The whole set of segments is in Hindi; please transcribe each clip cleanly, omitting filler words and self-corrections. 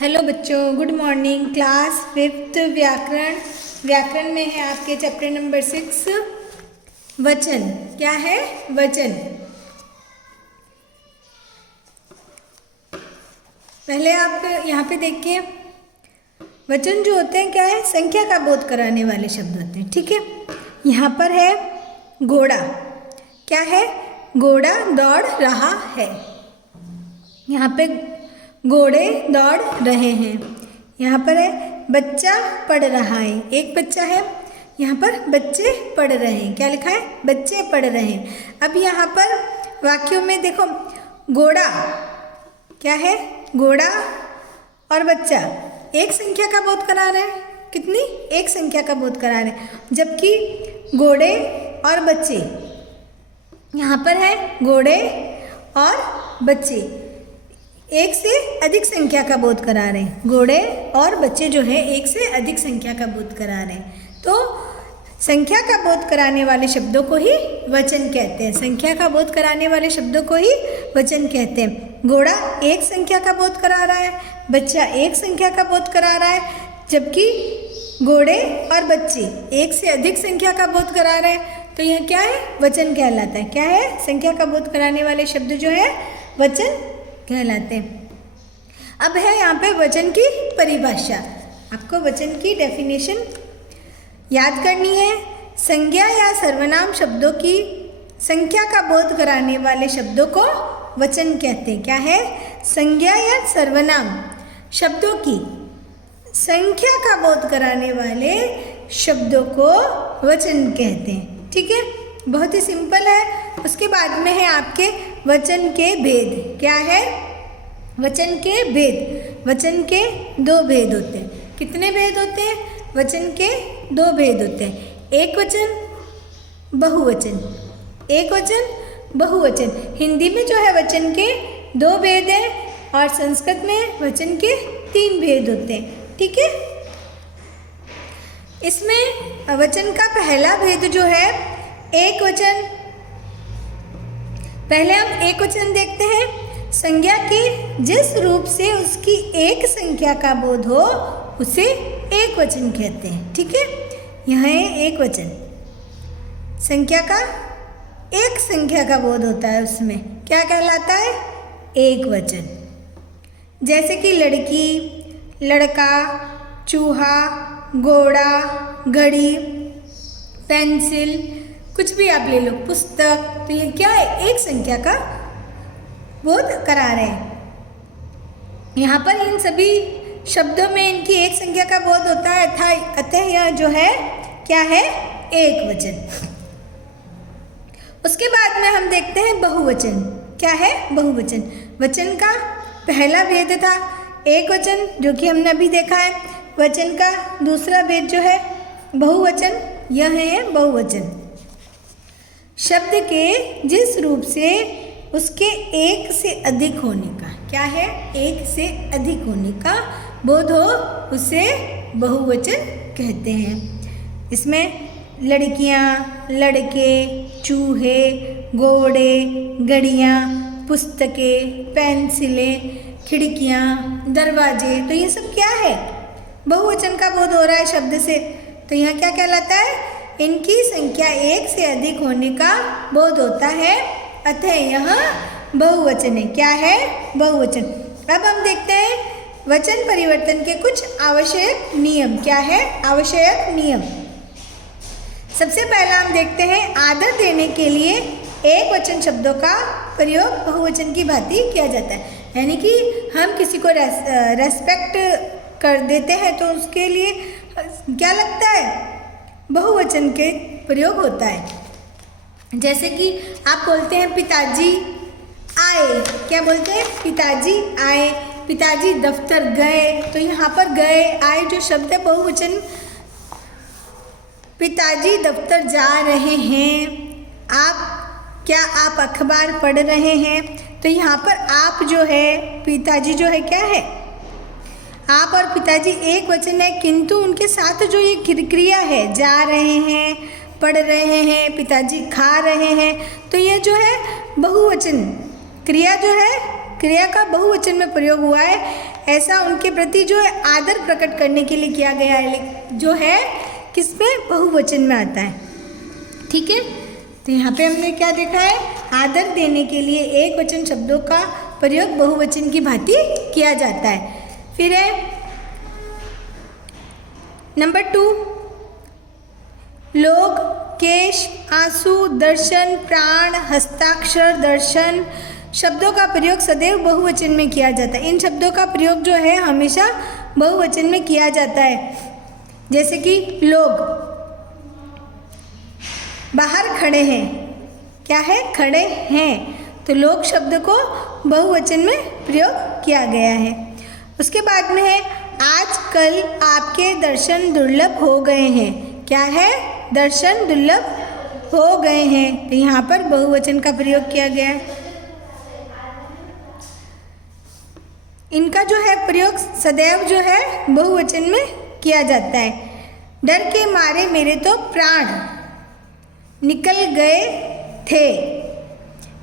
हेलो बच्चों, गुड मॉर्निंग। क्लास 5th व्याकरण में है आपके चैप्टर नंबर 6 वचन। क्या है? वचन। पहले आप यहाँ पे देखिए, वचन जो होते हैं क्या है? संख्या का बोध कराने वाले शब्द होते हैं। ठीक है, यहाँ पर है घोड़ा। क्या है? घोड़ा दौड़ रहा है। यहाँ पे घोड़े दौड़ रहे हैं। यहाँ पर है बच्चा पढ़ रहा है। एक बच्चा है, यहाँ पर बच्चे पढ़ रहे हैं। क्या लिखा है? बच्चे पढ़ रहे हैं। अब यहाँ पर वाक्यों में देखो, घोड़ा क्या है? घोड़ा और बच्चा एक संख्या का बोध करा रहे हैं। कितनी? एक संख्या का बोध करा रहे हैं। जबकि घोड़े और बच्चे, यहाँ पर है घोड़े और बच्चे एक से अधिक संख्या का बोध करा रहे हैं। घोड़े और बच्चे जो है एक से अधिक संख्या का बोध करा रहे हैं। तो संख्या का बोध कराने वाले शब्दों को ही वचन कहते हैं। संख्या का बोध कराने वाले शब्दों को ही वचन कहते हैं। घोड़ा एक संख्या का बोध करा रहा है, बच्चा एक संख्या का बोध करा रहा है, जबकि घोड़े और बच्चे एक से अधिक संख्या का बोध करा रहे हैं। तो यह क्या है? वचन कहलाता है। क्या है? संख्या का बोध कराने वाले शब्द जो है वचन कहलाते हैं। अब है यहाँ पे वचन की परिभाषा। आपको वचन की डेफिनेशन याद करनी है। संज्ञा या सर्वनाम शब्दों की संख्या का बोध कराने वाले शब्दों को वचन कहते हैं। क्या है? संज्ञा या सर्वनाम शब्दों की संख्या का बोध कराने वाले शब्दों को वचन कहते हैं। ठीक है, बहुत ही सिंपल है। उसके बाद में है आपके वचन के भेद। क्या है? वचन के भेद। वचन के दो भेद होते हैं। कितने भेद होते हैं? वचन के दो भेद होते हैं। एक वचन, बहुवचन। एक वचन, बहुवचन। हिंदी में जो है वचन के दो भेद हैं और संस्कृत में वचन के 3 भेद होते हैं। ठीक है, इसमें वचन का पहला भेद जो है एक वचन। पहले हम एक वचन देखते हैं। संज्ञा के जिस रूप से उसकी एक संख्या का बोध हो उसे एक वचन कहते हैं। ठीक है, यह है एक वचन। संख्या का एक संख्या का बोध होता है, उसमें क्या कहलाता है? एक वचन। जैसे कि लड़की, लड़का, चूहा, घोड़ा, घड़ी, पेंसिल, कुछ भी आप ले लो, पुस्तक। तो ये क्या है? एक संख्या का बोध करा रहे हैं। यहाँ पर इन सभी शब्दों में इनकी एक संख्या का बोध होता है, अतः यह जो है क्या है? एक वचन। उसके बाद में हम देखते हैं बहुवचन। क्या है? बहुवचन। वचन का पहला भेद था एक वचन, जो कि हमने अभी देखा है। वचन का दूसरा भेद जो है बहुवचन, यह है बहुवचन। शब्द के जिस रूप से उसके एक से अधिक होने का, क्या है? एक से अधिक होने का बोध हो उसे बहुवचन कहते हैं। इसमें लड़कियां, लड़के, चूहे, घोड़े, घड़ियां, पुस्तकें, पेंसिलें, खिड़कियां, दरवाजे, तो ये सब क्या है? बहुवचन का बोध हो रहा है शब्द से। तो यहाँ क्या कहलाता है? इनकी संख्या एक से अधिक होने का बोध होता है, अतः यह बहुवचन है। क्या है? बहुवचन। अब हम देखते हैं वचन परिवर्तन के कुछ आवश्यक नियम। क्या है? आवश्यक नियम। सबसे पहला हम देखते हैं, आदर देने के लिए एक वचन शब्दों का प्रयोग बहुवचन की भांति किया जाता है। यानी कि हम किसी को रेस्पेक्ट कर देते हैं तो उसके लिए क्या लगता है? बहुवचन के प्रयोग होता है। जैसे कि आप बोलते हैं पिताजी आए। क्या बोलते हैं? पिताजी आए। पिताजी दफ्तर गए। तो यहाँ पर गए, आए जो शब्द है बहुवचन। पिताजी दफ्तर जा रहे हैं। आप अखबार पढ़ रहे हैं। तो यहाँ पर आप जो है, पिताजी जो है क्या है? आप और पिताजी एक वचन है, किंतु उनके साथ जो ये क्रिया है, जा रहे हैं, पढ़ रहे हैं, पिताजी खा रहे हैं, तो ये जो है बहुवचन क्रिया जो है, क्रिया का बहुवचन में प्रयोग हुआ है। ऐसा उनके प्रति जो है आदर प्रकट करने के लिए किया गया है, जो है किसमें, बहुवचन में आता है। ठीक है, तो यहाँ पे हमने क्या देखा है, आदर देने के लिए एक वचन शब्दों का प्रयोग बहुवचन की भांति किया जाता है। फिर है नंबर 2, लोग, केश, आंसू, दर्शन, प्राण, हस्ताक्षर, दर्शन शब्दों का प्रयोग सदैव बहुवचन में किया जाता है। इन शब्दों का प्रयोग जो है हमेशा बहुवचन में किया जाता है। जैसे कि लोग बाहर खड़े हैं, क्या है, खड़े हैं, तो लोग शब्द को बहुवचन में प्रयोग किया गया है। उसके बाद में है आजकल आपके दर्शन दुर्लभ हो गए हैं, क्या है, दर्शन दुर्लभ हो गए हैं, तो यहाँ पर बहुवचन का प्रयोग किया गया है। इनका जो है प्रयोग सदैव जो है बहुवचन में किया जाता है। डर के मारे मेरे तो प्राण निकल गए थे,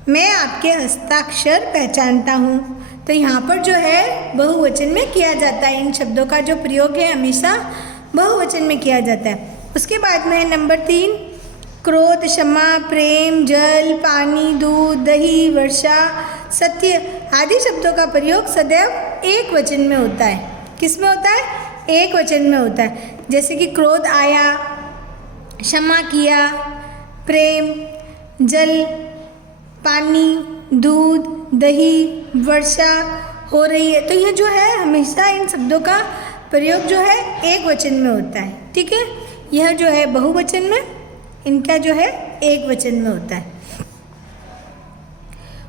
मैं आपके हस्ताक्षर पहचानता हूँ, तो यहाँ पर जो है बहुवचन में किया जाता है। इन शब्दों का जो प्रयोग है हमेशा बहुवचन में किया जाता है। उसके बाद में है नंबर 3, क्रोध, क्षमा, प्रेम, जल, पानी, दूध, दही, वर्षा, सत्य आदि शब्दों का प्रयोग सदैव एक वचन में होता है। किस में होता है, एक वचन में होता है। जैसे कि क्रोध आया, क्षमा किया, प्रेम, जल, पानी, दूध, दही, वर्षा हो रही है, तो यह जो है हमेशा इन शब्दों का प्रयोग जो है एक वचन में होता है। ठीक है, यह जो है बहुवचन में, इनका जो है एक वचन में होता है।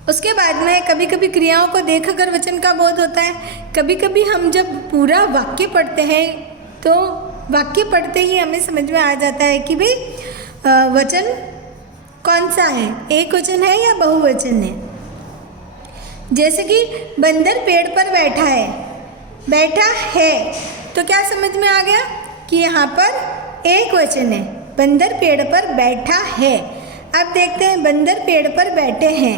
उसके बाद में कभी कभी क्रियाओं को देखकर वचन का बोध होता है। कभी कभी हम जब पूरा वाक्य पढ़ते हैं तो वाक्य पढ़ते ही हमें समझ में आ जाता है कि भाई वचन कौन सा है, एक वचन है या बहुवचन है। जैसे कि बंदर पेड़ पर बैठा है, बैठा है, तो क्या समझ में आ गया कि यहाँ पर एक वचन है, बंदर पेड़ पर बैठा है। अब देखते हैं बंदर पेड़ पर बैठे हैं,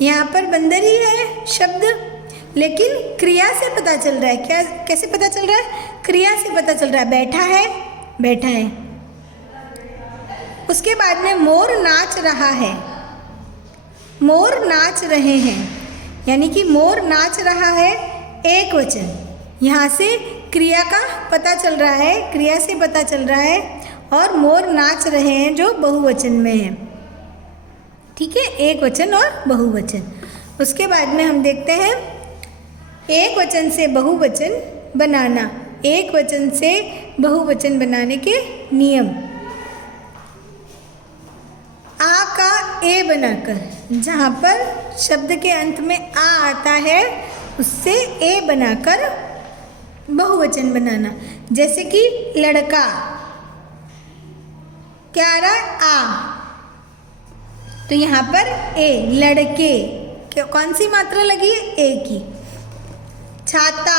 यहाँ पर बंदर ही है शब्द, लेकिन क्रिया से पता चल रहा है, क्या कैसे पता चल रहा है, क्रिया से पता चल रहा है, बैठा है, बैठा है। उसके बाद में मोर नाच रहा है, मोर नाच रहे हैं, यानी कि मोर नाच रहा है एक वचन। यहाँ से क्रिया का पता चल रहा है, क्रिया से पता चल रहा है, और मोर नाच रहे हैं जो बहुवचन में है। ठीक है, एक वचन और बहुवचन। उसके बाद में हम देखते हैं एक वचन से बहुवचन बनाना, एक वचन से बहुवचन बनाने के नियम। आ का ए बनाकर, जहाँ पर शब्द के अंत में आ आता है उससे ए बनाकर बहुवचन बनाना। जैसे कि लड़का, क्या आ रहा है, आ, तो यहाँ पर ए, लड़के, कौन सी मात्रा लगी है, ए की। छाता,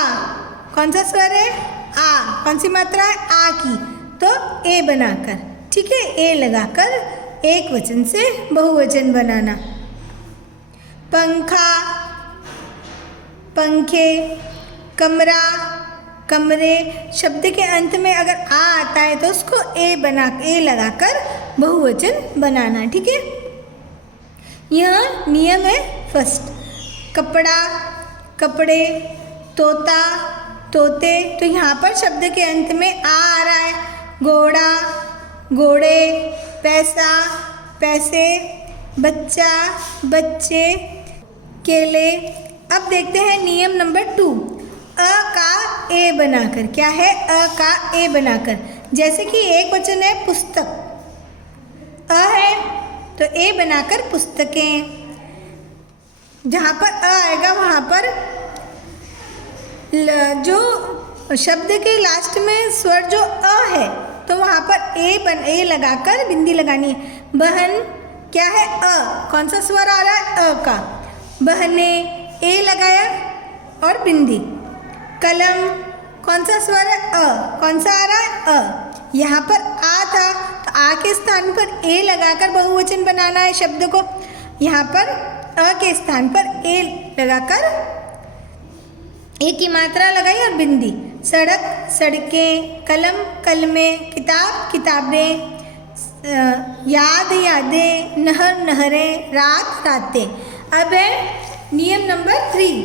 कौन सा स्वर है, आ, कौन सी मात्रा है, आ की, तो ए बनाकर, ठीक है, ए लगाकर एक वचन से बहुवचन बनाना। पंखा, पंखे, कमरा, कमरे, शब्द के अंत में अगर आ आता है तो उसको ए लगाकर बहुवचन बनाना। ठीक है, यह नियम है फर्स्ट। कपड़ा, कपड़े, तोता, तोते, तो यहाँ पर शब्द के अंत में आ रहा है। घोड़ा, घोड़े, पैसा, पैसे, बच्चा, बच्चे, केले। अब देखते हैं नियम नंबर 2, अ का ए बनाकर। क्या है, अ का ए बनाकर। जैसे कि एक वचन है पुस्तक, अ है तो ए बनाकर पुस्तकें। जहाँ पर अ आएगा वहाँ पर जो शब्द के लास्ट में स्वर जो अ है तो वहाँ पर ए लगाकर बिंदी लगानी है। बहन, क्या है, अ, कौन सा स्वर आ रहा है, अ का। बहने, ए लगाया और बिंदी। कलम, कौन सा स्वर है, अ, कौन सा आ रहा है, अ। यहाँ पर आ था तो आ के स्थान पर ए लगाकर बहुवचन बनाना है शब्द को। यहाँ पर अ के स्थान पर ए लगाकर एक की मात्रा लगाई और बिंदी। सड़क, सड़कें, कलम, कलमें, किताब, किताबें, याद, यादें, नहर, नहरें, रात, रातें। अब है नियम नंबर 3।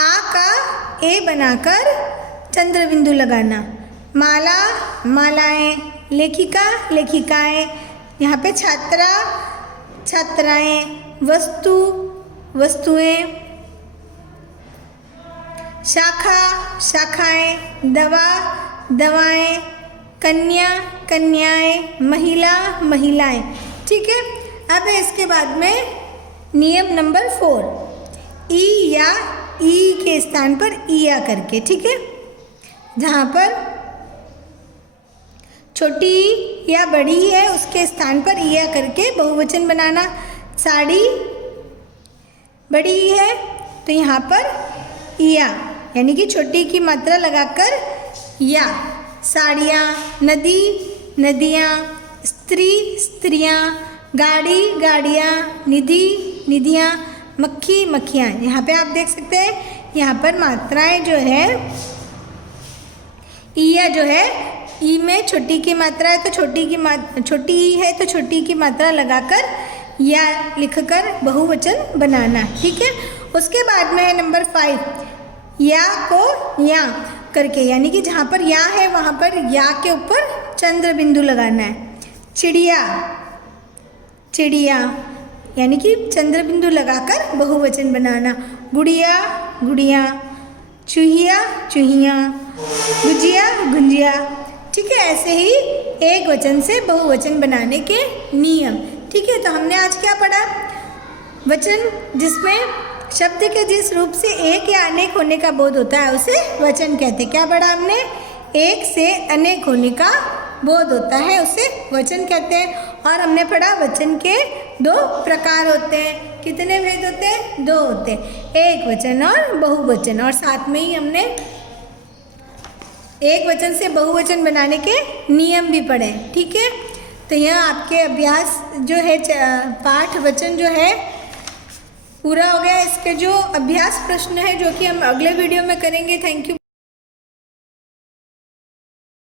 आ का ए बनाकर चंद्र बिंदु लगाना। माला, मालाएं, लेखिका, लेखिकाएं, यहाँ पे छात्रा, छात्राएं, वस्तु, वस्तुएं, शाखा, शाखाएं, दवा, दवाएं, कन्या, कन्याएं, महिला, महिलाएं। ठीक है। अब है इसके बाद में नियम नंबर 4। ई या ई के स्थान पर ईया करके। ठीक है। जहाँ पर छोटी या बड़ी है उसके स्थान पर ईया करके बहुवचन बनाना। साड़ी बड़ी है तो यहाँ पर ईया यानी कि छोटी की मात्रा लगाकर या। साड़ियाँ, नदी, नदियाँ, स्त्री, स्त्रियाँ, गाड़ी, गाड़ियाँ, निधि, निधियाँ, मक्खी, मक्खियाँ। यहाँ पे आप देख सकते हैं यहाँ पर मात्राएं जो है ईया जो है ई में छोटी की मात्रा है तो छोटी ई है तो छोटी की मात्रा लगाकर या लिखकर बहुवचन बनाना। ठीक है। उसके बाद में है नंबर 5। या को या करके यानी कि जहाँ पर या है वहाँ पर या के ऊपर चंद्र बिंदु लगाना है। चिड़िया, चिड़िया यानी कि चंद्र बिंदु लगाकर बहुवचन बनाना। गुड़िया, गुड़िया, चूहिया, चूहिया, गुजिया, गुंजिया। ठीक है। ऐसे ही एक वचन से बहुवचन बनाने के नियम। ठीक है। तो हमने आज क्या पढ़ा? वचन जिसमें शब्द के जिस रूप से एक या अनेक होने का बोध होता है उसे वचन कहते हैं। क्या पढ़ा हमने? एक से अनेक होने का बोध होता है उसे वचन कहते हैं। और हमने पढ़ा वचन के 2 प्रकार होते हैं। कितने भेद होते हैं? 2 होते हैं, एक वचन और बहुवचन। और साथ में ही हमने एक वचन से बहुवचन बनाने के नियम भी पढ़े। ठीक है। तो यह आपके अभ्यास जो है पाठ वचन जो है पूरा हो गया। इसके जो अभ्यास प्रश्न है जो कि हम अगले वीडियो में करेंगे। Thank you.